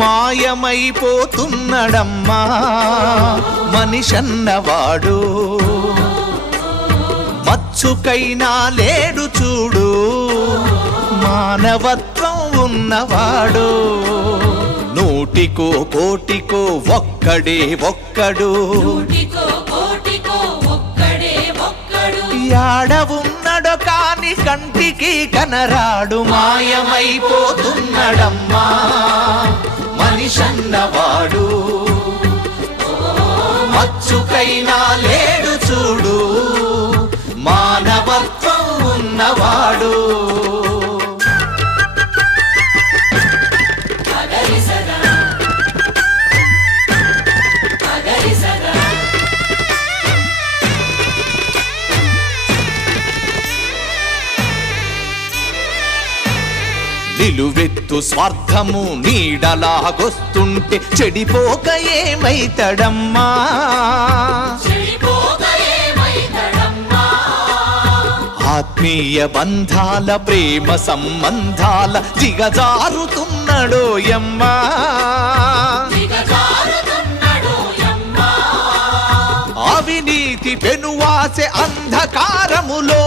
మాయమైపోతున్నడమ్మా మనిషన్నవాడు, మచ్చుకైనా లేడు చూడు మానవత్వం ఉన్నవాడు. నూటికో కోటికో ఒక్కడే ఒక్కడు, యాడ ఉన్నడో కాని కంటికి కనరాడు. మాయమైపోతున్నడమ్మా మనిషన్నవాడు, మచ్చుకైనా లేడు చూడు మానవత్వం ఉన్నవాడు. నిలువెత్తు స్వార్థము నీడలాగొస్తుంటే చెడిపోక ఏమైతడమ్మా, ఆత్మీయ బంధాల ప్రేమ సంబంధాల దిగజారుతున్నడోయమ్మా. అవినీతి పెనువాసె అంధకారములో